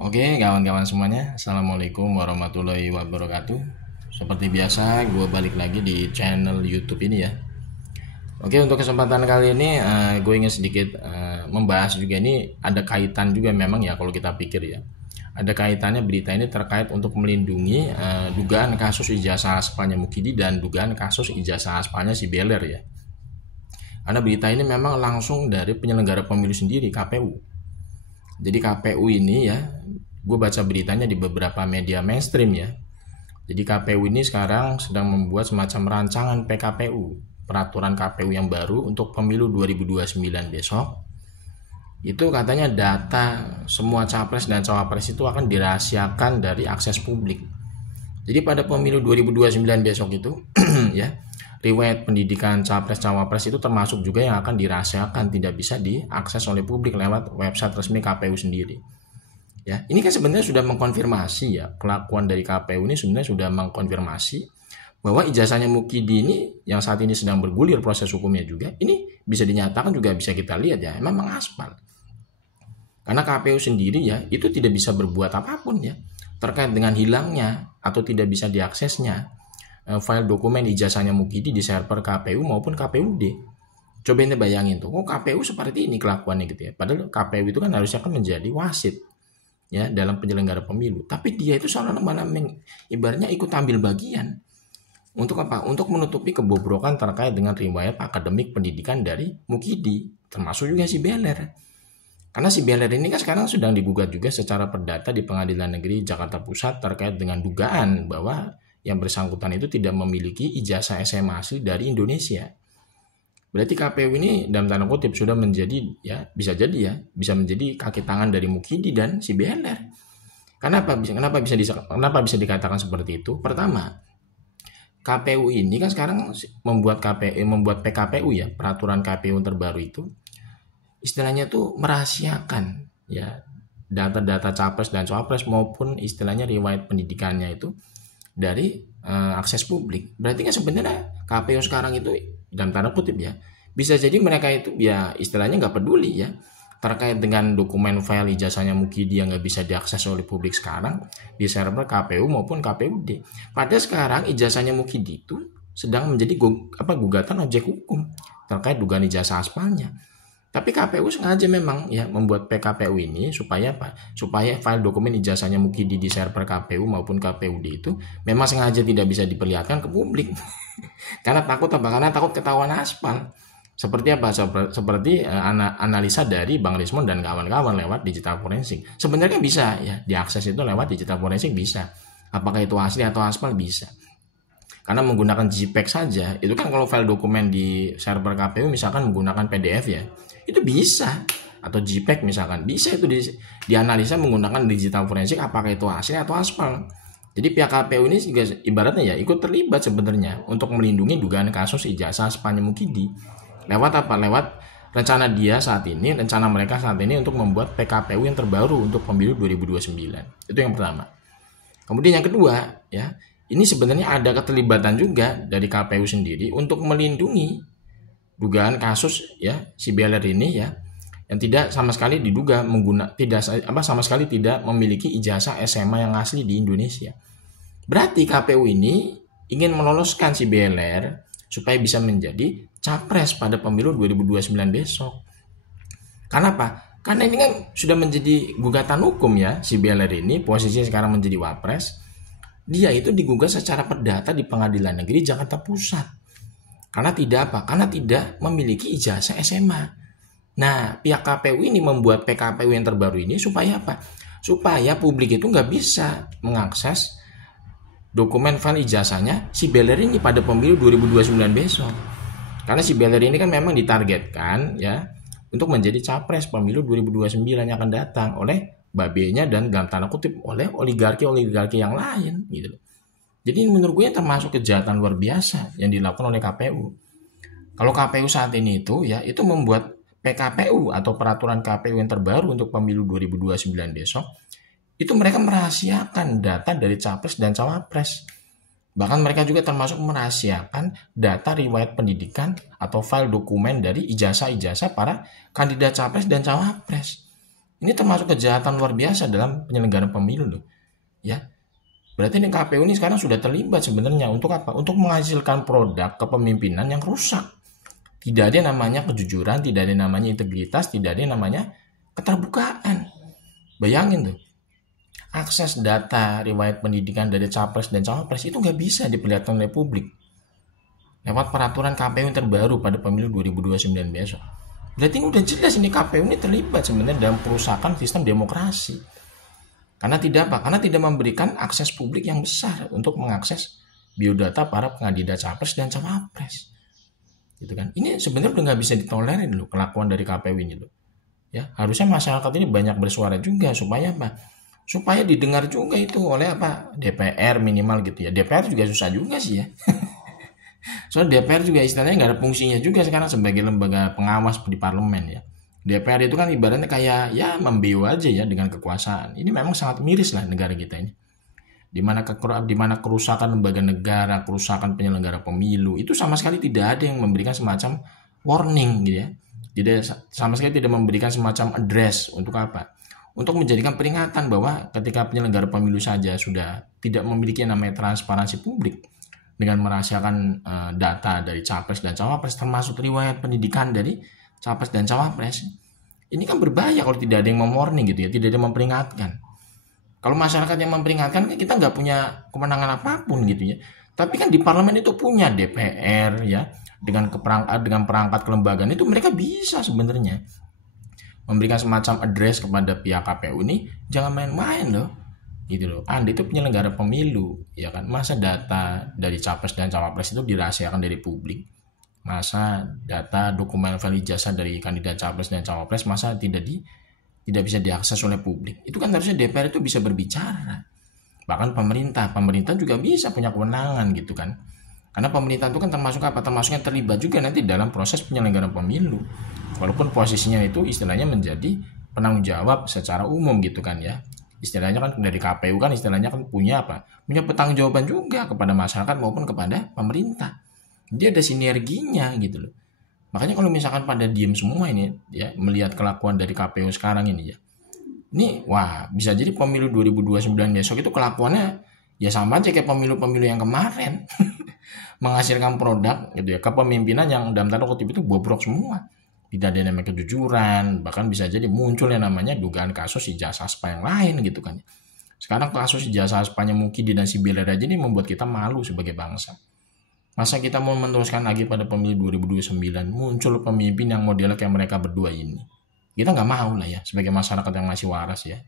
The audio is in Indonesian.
Oke, kawan-kawan semuanya, Assalamualaikum warahmatullahi wabarakatuh. Seperti biasa, gue balik lagi di channel YouTube ini ya. Oke, untuk kesempatan kali ini gue ingin sedikit membahas juga, ini ada kaitan juga memang ya kalau kita pikir ya. Ada kaitannya berita ini terkait untuk melindungi dugaan kasus ijazah aspalnya Mukidi dan dugaan kasus ijazah aspalnya si Beler ya. Karena berita ini memang langsung dari penyelenggara pemilu sendiri, KPU. Jadi KPU ini ya, gue baca beritanya di beberapa media mainstream ya. Jadi KPU ini sekarang sedang membuat semacam rancangan PKPU, peraturan KPU yang baru untuk pemilu 2029 besok. Itu katanya data semua capres dan cawapres itu akan dirahasiakan dari akses publik. Jadi pada pemilu 2029 besok itu ya, riwayat pendidikan capres cawapres itu termasuk juga yang akan dirahasiakan, tidak bisa diakses oleh publik lewat website resmi KPU sendiri. Ya, ini kan sebenarnya sudah mengkonfirmasi ya, kelakuan dari KPU ini sebenarnya sudah mengkonfirmasi bahwa ijazahnya Mukidi ini yang saat ini sedang bergulir proses hukumnya juga, ini bisa dinyatakan juga bisa kita lihat ya, memang aspal. Karena KPU sendiri ya, itu tidak bisa berbuat apapun ya, terkait dengan hilangnya atau tidak bisa diaksesnya file dokumen ijazahnya Mukidi di server KPU maupun KPUD. Coba ente bayangin tuh, KPU seperti ini kelakuannya gitu ya. Padahal KPU itu kan harusnya kan menjadi wasit ya dalam penyelenggara pemilu, tapi dia itu seolah-olah mana ibaratnya ikut ambil bagian untuk apa? Untuk menutupi kebobrokan terkait dengan riwayat akademik pendidikan dari Mukidi, termasuk juga si Beler. Karena si Beler ini kan sekarang sedang digugat juga secara perdata di Pengadilan Negeri Jakarta Pusat terkait dengan dugaan bahwa yang bersangkutan itu tidak memiliki ijazah SMA asli dari Indonesia. Berarti KPU ini dalam tanda kutip sudah menjadi ya, bisa jadi ya, bisa menjadi kaki tangan dari Mukidi dan si Beler. Kenapa bisa dikatakan seperti itu? Pertama, KPU ini kan sekarang membuat PKPU ya, peraturan KPU terbaru itu istilahnya tuh merahasiakan ya data-data capres dan cawapres maupun istilahnya riwayat pendidikannya itu dari akses publik. Berarti kan sebenarnya KPU sekarang itu dalam tanda kutip ya, bisa jadi mereka itu ya istilahnya nggak peduli ya terkait dengan dokumen file ijazahnya Mukidi yang nggak bisa diakses oleh publik sekarang di server KPU maupun KPUD. Padahal sekarang ijazahnya Mukidi itu sedang menjadi gugatan objek hukum terkait dugaan ijazah aspalnya. Tapi KPU sengaja memang ya membuat PKPU ini supaya apa? Supaya file dokumen ijazahnya Mukidi di server KPU maupun KPUD itu memang sengaja tidak bisa diperlihatkan ke publik. Karena takut apa? Karena takut ketahuan aspal. Seperti apa? Seperti analisa dari Bang Rismon dan kawan-kawan lewat digital forensik. Sebenarnya bisa ya diakses itu lewat digital forensik bisa. Apakah itu asli atau aspal bisa. Karena menggunakan JPEG saja, itu kan kalau file dokumen di server KPU misalkan menggunakan PDF ya, itu bisa. Atau JPEG misalkan, bisa itu dianalisa menggunakan digital forensik apakah itu asli atau aspal. Jadi pihak KPU ini juga ibaratnya ya ikut terlibat sebenarnya untuk melindungi dugaan kasus ijazah aspalnya Mukidi. Lewat apa? Lewat rencana mereka saat ini untuk membuat PKPU yang terbaru untuk pemilu 2029. Itu yang pertama. Kemudian yang kedua ya, ini sebenarnya ada keterlibatan juga dari KPU sendiri untuk melindungi dugaan kasus ya si Beler ini ya yang tidak sama sekali sama sekali tidak memiliki ijazah SMA yang asli di Indonesia. Berarti KPU ini ingin meloloskan si Beler supaya bisa menjadi capres pada pemilu 2029 besok. Karena apa? Karena ini kan sudah menjadi gugatan hukum ya si Beler ini, posisinya sekarang menjadi wapres. Dia itu digugat secara perdata di Pengadilan Negeri Jakarta Pusat. Karena tidak memiliki ijazah SMA. Nah, pihak KPU ini membuat PKPU yang terbaru ini supaya apa? Supaya publik itu nggak bisa mengakses dokumen file ijazahnya si Beler ini pada pemilu 2029 besok. Karena si Beler ini kan memang ditargetkan ya untuk menjadi capres pemilu 2029 yang akan datang oleh babenya dan dalam tanda kutip oleh oligarki yang lain gitu. Jadi menurut gue termasuk kejahatan luar biasa yang dilakukan oleh KPU. Kalau KPU saat ini itu membuat PKPU atau peraturan KPU yang terbaru untuk pemilu 2029 besok, itu mereka merahasiakan data dari capres dan cawapres. Bahkan mereka juga termasuk merahasiakan data riwayat pendidikan atau file dokumen dari ijazah-ijazah para kandidat capres dan cawapres. Ini termasuk kejahatan luar biasa dalam penyelenggaraan pemilu loh. Ya. Berarti ini KPU ini sekarang sudah terlibat sebenarnya untuk apa? Untuk menghasilkan produk kepemimpinan yang rusak. Tidak ada yang namanya kejujuran, tidak ada yang namanya integritas, tidak ada yang namanya keterbukaan. Bayangin tuh, akses data riwayat pendidikan dari capres dan cawapres itu nggak bisa diperlihatkan oleh publik lewat peraturan KPU yang terbaru pada pemilu 2029 besok. Berarti ini udah jelas ini KPU ini terlibat sebenarnya dalam perusakan sistem demokrasi. Karena tidak apa? Karena tidak memberikan akses publik yang besar untuk mengakses biodata para kandidat capres dan cawapres. Gitu kan? Ini sebenarnya udah nggak bisa ditolerir loh kelakuan dari KPU ini loh. Ya, harusnya masyarakat ini banyak bersuara juga supaya apa? Supaya didengar juga itu oleh apa? DPR minimal gitu ya. DPR juga susah juga sih ya. Soalnya DPR juga istilahnya nggak ada fungsinya juga sekarang sebagai lembaga pengawas di parlemen ya. DPR itu kan ibaratnya kayak ya membeu aja ya dengan kekuasaan. Ini memang sangat miris lah negara kita ini. Di mana kerusakan lembaga negara, kerusakan penyelenggara pemilu itu sama sekali tidak ada yang memberikan semacam warning gitu ya. Tidak sama sekali tidak memberikan semacam address untuk apa? Untuk menjadikan peringatan bahwa ketika penyelenggara pemilu saja sudah tidak memiliki namanya transparansi publik dengan merahasiakan data dari capres dan cawapres termasuk riwayat pendidikan dari capres dan cawapres. Ini kan berbahaya kalau tidak ada yang mewarning gitu ya, tidak ada yang memperingatkan. Kalau masyarakat yang memperingatkan kita nggak punya kewenangan apapun gitu ya. Tapi kan di parlemen itu punya DPR ya dengan perangkat kelembagaan itu mereka bisa sebenarnya memberikan semacam address kepada pihak KPU ini jangan main-main loh gitu loh. Anda itu penyelenggara pemilu ya kan, masa data dari capres dan cawapres itu dirahasiakan dari publik, masa data dokumen validasi dari kandidat capres dan cawapres masa tidak bisa diakses oleh publik. Itu kan harusnya DPR itu bisa berbicara. Bahkan pemerintah juga bisa punya kewenangan gitu kan. Karena pemerintah itu kan termasuk apa? Termasuk yang terlibat juga nanti dalam proses penyelenggaraan pemilu. Walaupun posisinya itu istilahnya menjadi penanggung jawab secara umum gitu kan ya. Istilahnya kan dari KPU kan istilahnya kan punya apa? Punya pertanggungjawaban juga kepada masyarakat maupun kepada pemerintah. Dia ada sinerginya gitu loh. Makanya kalau misalkan pada diem semua ini ya melihat kelakuan dari KPU sekarang ini ya. Ini wah bisa jadi pemilu 2029 besok itu kelakuannya ya sama aja kayak pemilu-pemilu yang kemarin. Menghasilkan produk gitu ya kepemimpinan yang dalam tanda kutip itu bobrok semua. Tidak ada yang namanya kejujuran, bahkan bisa jadi muncul yang namanya dugaan kasus ijazah spa yang lain gitu kan. Sekarang kasus ijazah spanya Mukidi dan Sibilar aja ini membuat kita malu sebagai bangsa. Masa kita mau meneruskan lagi pada pemilu 2029 muncul pemimpin yang modelnya kayak mereka berdua ini? Kita nggak mau lah ya sebagai masyarakat yang masih waras ya.